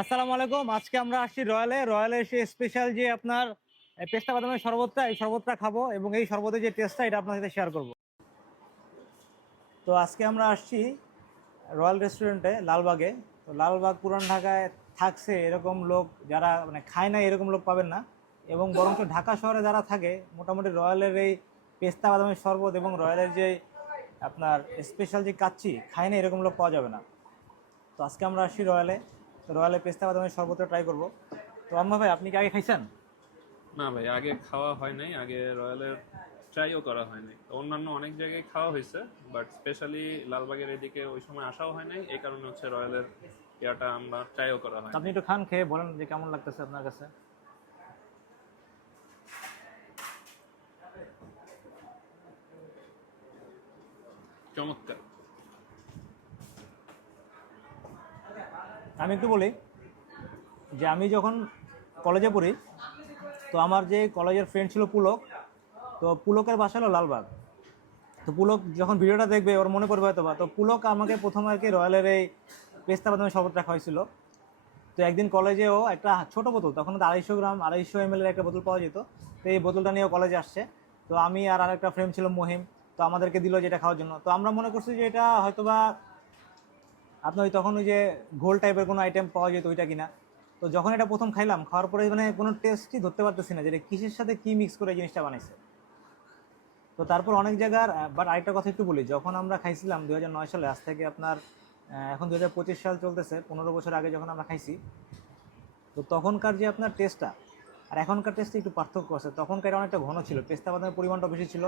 আসসালামু আলাইকুম। আজকে আমরা আসছি রয়্যালে। রয়্যালে এসে স্পেশাল যে আপনার পেস্তা বাদামের শরবতটা, এই শরবতটা খাব এবং এই শরবতের যে টেস্টটা এটা আপনার সাথে শেয়ার করব। তো আজকে আমরা আসছি রয়্যাল রেস্টুরেন্টে লালবাগে। তো লালবাগ পুরান ঢাকায় থাকছে এরকম লোক যারা মানে খায় না এরকম লোক পাবেন না এবং বরঞ্চ ঢাকা শহরে যারা থাকে, মোটামুটি রয়্যালের এই পেস্তা বাদামের শরবত এবং রয়্যালের যে আপনার স্পেশাল যে কাচ্চি, খায় না এরকম লোক পাওয়া যাবে না। তো আজকে আমরা আসছি রয়্যালে। তো রয়্যালে পেস্তা বাদামের শরবতটা ট্রাই করব। তো আম্মা ভাই আপনি কি আগে খাইছেন? না ভাই আগে খাওয়া হয় নাই আগে রয়্যালের ট্রাইও করা হয় নাই। অন্যান্য অনেক জায়গায় খাওয়া হয়েছে বাট স্পেশালি লালবাগের এদিকে ওই সময় আসাও হয় নাই এই কারণে হচ্ছে রয়্যালের ইয়াটা আমরা ট্রাইও করা হয় আপনি একটু খান খেয়ে বলেন যে কেমন লাগতেছে আপনার কাছে। চমৎকার। আমি একটু বলি যে আমি যখন কলেজে পড়ি, তো আমার যে কলেজের ফ্রেন্ড ছিল পুলক, তো পুলকের বাসা হলো লালবাগ। তো পুলক যখন ভিডিওটা দেখবে, ওর মনে পড়বে হয়তো বা তো পুলক আমাকে প্রথম আর কি রয়্যালের এই পেস্তা বাদামের শরবত রাখা হয়েছিল। তো একদিন কলেজেও একটা ছোট বোতল, তখন তো আড়াইশো গ্রাম, আড়াইশো এম একটা বোতল পাওয়া যেত। তো এই বোতলটা নিয়েও কলেজে আসছে। তো আমি আর আরেকটা ফ্রেন্ড ছিল মহিম, তো আমাদেরকে দিল যেটা খাওয়ার জন্য। তো আমরা মনে করছি যে এটা হয়তোবা আপনার ওই তখন ওই যে ঘোল টাইপের কোনো আইটেম পাওয়া যেত ওইটা কিনা? তো যখন এটা প্রথম খাইলাম, খাওয়ার পরে মানে কোনো টেস্টই ধরতে পারতেছি না যে কিসের সাথে কী মিক্স করে জিনিসটা বানাইছে। তো তারপর অনেক জায়গার বাট আরেকটা কথা একটু বলি, যখন আমরা খাইছিলাম দু সালে, আজ থেকে আপনার এখন দু হাজার পঁচিশ সাল চলতেছে, পনেরো বছর আগে যখন আমরা খাইছি, তো তখনকার যে আপনার টেস্টটা আর এখনকার টেস্টে একটু পার্থক্য আছে, তখনকার এটা অনেকটা ঘন ছিল, পেস্তা বাদামের পরিমাণটা বেশি ছিল।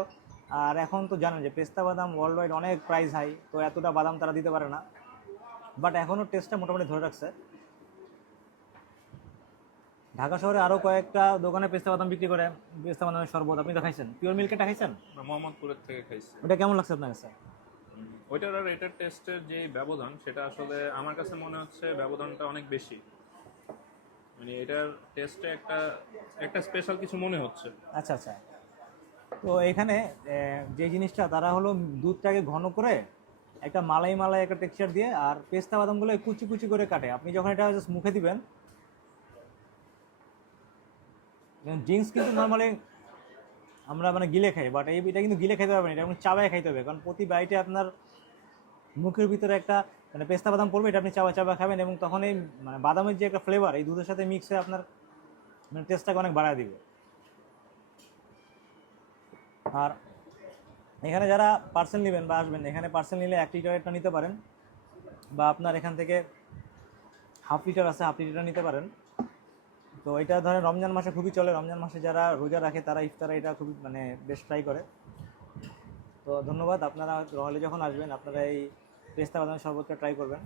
আর এখন তো জানেন যে পেস্তা বাদাম ওয়ার্ল্ড ওয়াইড অনেক প্রাইস হাই তো এতটা বাদাম তারা দিতে পারে না। বাট এখনও টেস্টটা মোটামুটি ধরে রাখছে। ঢাকা শহরে আরও কয়েকটা দোকানে পেস্তা বাদাম বিক্রি করে পেস্তা বাদামের শরবত। আপনি তো খাইছেন? পিওর মিল্কেটা খাইছেন? মোহাম্মদপুরের থেকে খাইছি। ওটা কেমন লাগছে আপনার কাছে? ওইটার আর এটার টেস্টের যে ব্যবধান সেটা আসলে আমার কাছে মনে হচ্ছে ব্যবধানটা অনেক বেশি। মানে এটার টেস্টে একটা একটা স্পেশাল কিছু মনে হচ্ছে। আচ্ছা আচ্ছা। তো এখানে যে জিনিসটা তারা হলো দুধটাকে ঘন করে একটা মালাই মালাই একটা টেক্সচার দিয়ে আর পেস্তা বাদামগুলো কুচি কুচি করে কাটে। আপনি যখন এটা জাস্ট মুখে দিবেন ড্রিঙ্কস কিন্তু নর্মালি আমরা মানে গিলে খাই বাট এই এটা কিন্তু গিলে খেতে পারবেন এটা আপনি চাবায় খাইতে হবে, কারণ প্রতি বাইটে আপনার মুখের ভিতরে একটা মানে পেস্তা বাদাম পড়বে, এটা আপনি চাবা চাবা খাবেন এবং তখন এই মানে বাদামের যে একটা ফ্লেভার এই দুধের সাথে মিক্স হয়ে আপনার মানে টেস্টটাকে অনেক বাড়ায় দিবে। আর এখানে যারা পার্সেল নেবেন বা আসবেন, এখানে পার্সেল নিলে এক লিটারেরটা নিতে পারেন বা আপনার এখান থেকে হাফ লিটার আছে হাফ লিটারটা নিতে পারেন। তো এটা ধরেন রমজান মাসে খুবই চলে। রমজান মাসে যারা রোজা রাখে, তারা ইফতারা এটা খুবই মানে বেশ ট্রাই করে। তো ধন্যবাদ। আপনারা রহলে যখন আসবেন, আপনারা এই পেস্তা বাদামের শরবতটা ট্রাই করবেন।